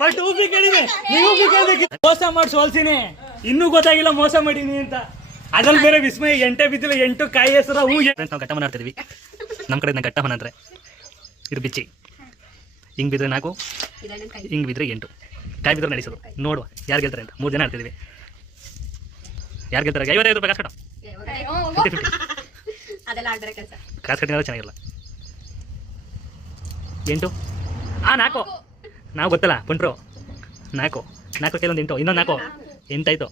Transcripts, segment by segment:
But ಊಪಿ ಕೇಳಿದೆ, ನೀವು ಊಪಿ ಕೇಳಬೇಕಿತ್ತು. ಮೋಸ ಮಾಡಿ ಸೋಲ್ತೀನಿ, ಇನ್ನೂ ಗೊತ್ತಾಗಿಲ್ಲ ಮೋಸ ಮಾಡೀನಿ ಅಂತ. ಅದ್ರಲ್ಲಿ ಬೇರೆ ವಿಸ್ಮಯ 8 ಬಿದ್ದಿಲ್ಲ, 8 ಕಾಯಿ ಹೆಸರ ಹೂಗೆ. ನಾವು ಘಟ್ಟಮನ ಆಡ್ತಿದ್ವಿ, ನಮ್ಮ ಕಡೆ ಘಟ್ಟಮನ ಅಂದ್ರೆ ಇದು ಬಿಚ್ಚಿ. ಹಿಂಗ್ ಬಿದ್ರೆ 4, ಹಿಂಗ್ ಬಿದ್ರೆ 8 ಕಾಯಿ ಬಿದ್ರೆ ನಡೆಸೋದು. ನೋಡುವ ಯಾರು ಗೆಲ್ತಾರೆ ಅಂತ. 3 ಜನ ಆಡ್ತಿದ್ವಿ. ಯಾರು ಗೆಲ್ತಾರೆ? 55 ರೂಪಾಯಿ ಕಾಸು ಕಟ್ಟು. ಕಾಸು ಕಟ್ಟಿದ್ರೆ ಚೆನ್ನಾಗಿಲ್ಲ. 8 4 ನಾವು ಗೊತ್ತಲ್ಲ ಪುಂಟ್ರು. 4 ಕೈಲಿ 8, ಇನ್ನೊಂದು 4 8 ಆಯ್ತು.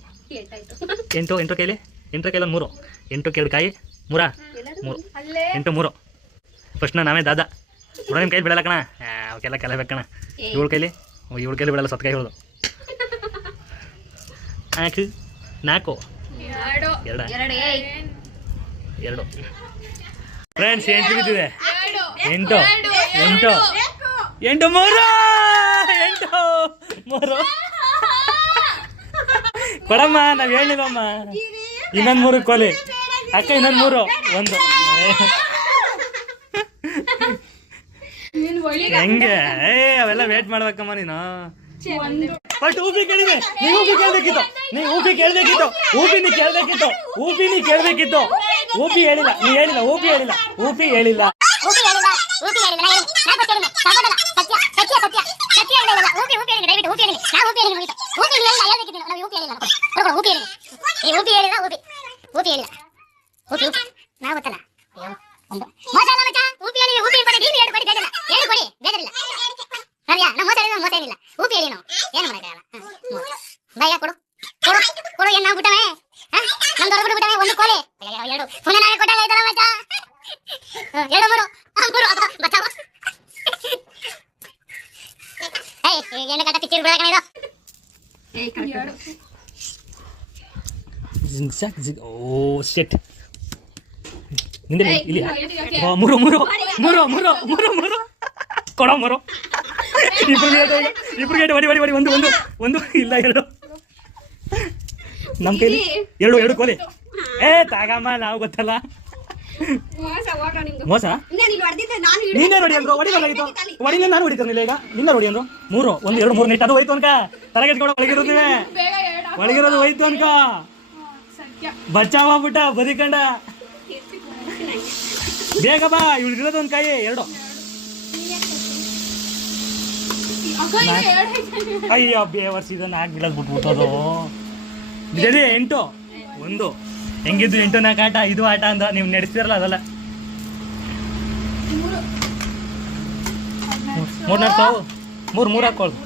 8 ಕೈಲಿ 8 ಕೈಲಿ 3, 8 2 ಕಾಯಿ 3 8 3. ಫಸ್ಟ್ ನಾವೇ ದಾದಾ ನೋಡ, ನಿಮ್ಮ ಕೈಲಿ ಬಿಡಲ್ಲ ಕಣ, ಅವಕ್ಕೆಲ್ಲ ಕಲಬೇಕಣ. 7 ಕೈಲಿ ಬಿಡಲ್ಲ, 7 ಕಾಯಿ ಹೇಳೋದು. 4 4 2 ಫ್ರೆಂಡ್ಸ್ 8 ಬಿದ್ದಿದೆ. 8 3 ಕೊಡಮ್ಮ, ನಾವ್ ಹೇಳಿಲ್ಲಮ್ಮ. ಇನ್ನೊಂದು 3 ಕೋಲಿ ಅಕ್ಕ, ಇನ್ನೊಂದು 3 1 ಹೆಂಗೆ? ಅವೆಲ್ಲ ವೇಟ್ ಮಾಡ್ಬೇಕಮ್ಮ ನೀನು. ಬಟ್ ಊಪಿ ಕೇಳಿದೆ, ನೀವು ಊಪಿ ಕೇಳ್ಬೇಕಿತ್ತು. ಊಪಿ ಹೇಳಿಲ್ಲ, ನೀ ಹೇಳಿಲ್ಲ. ಊಪಿ ಹೇಳಿಲ್ಲ. ಓ ಶೆಟ್, ನಿಂದೆ ಇಲ್ಲಿ 3 ಕೊಡೋ 3. ಇಬ್ರಿಗೆ ಹೊಡಿ 1 ಇಲ್ಲ 2. ನಮ್ಮ ಕೈಲಿ 2 ಕೋಲಿ. ತಾಗಮ್ಮ, ನಾವು ಗೊತ್ತಲ್ಲ ಮೋಸ. ನೀನೇ ನೋಡಿ ಅಂದ್ರು, ಹೊಡಿಬೇಕಾಗಿತ್ತು. ಹೊಡಿಲ್ಲ, ನಾನು ಹೊಡಿತಾನಿಲ್ಲ ಈಗ. ನಿನ್ನ ಹೊಡಿ ಅಂದ್ರು. 3 1 2 3 ನೆಟ್ ಅದು ಹೋಯ್ತು ಅನ್ಕ. ತಲೆಗೆಟ್ಕೊಂಡು ಒಳಗಿರೋದು ಹೋಯ್ತು ಅನ್ಕ. ಬಚಾವಾಗ್ಬಿಟ್ಟ ಬದಿಕಂಡ. ಬೇಗ ಬಾ, ಇವ್ಳಿರೋದು 1 ಕಾಯಿ 2. ಅಯ್ಯೋ ಬೇವರ್ಸ್, ಇದನ್ನ ಹಾಕ್ಬಿಡೋದು ಬಿಟ್ಬಿಟ್ಟದು. ಇದೇ 8 1. ಹೆಂಗಿದ್ದು 8 4 ಆಟ, ಇದು ಆಟ ಅಂತ ನೀವು ನಡೆಸ್ತಿರಲ್ಲ ಅದಲ್ಲ. 3 ಹಾಕೊಳ್ಳು.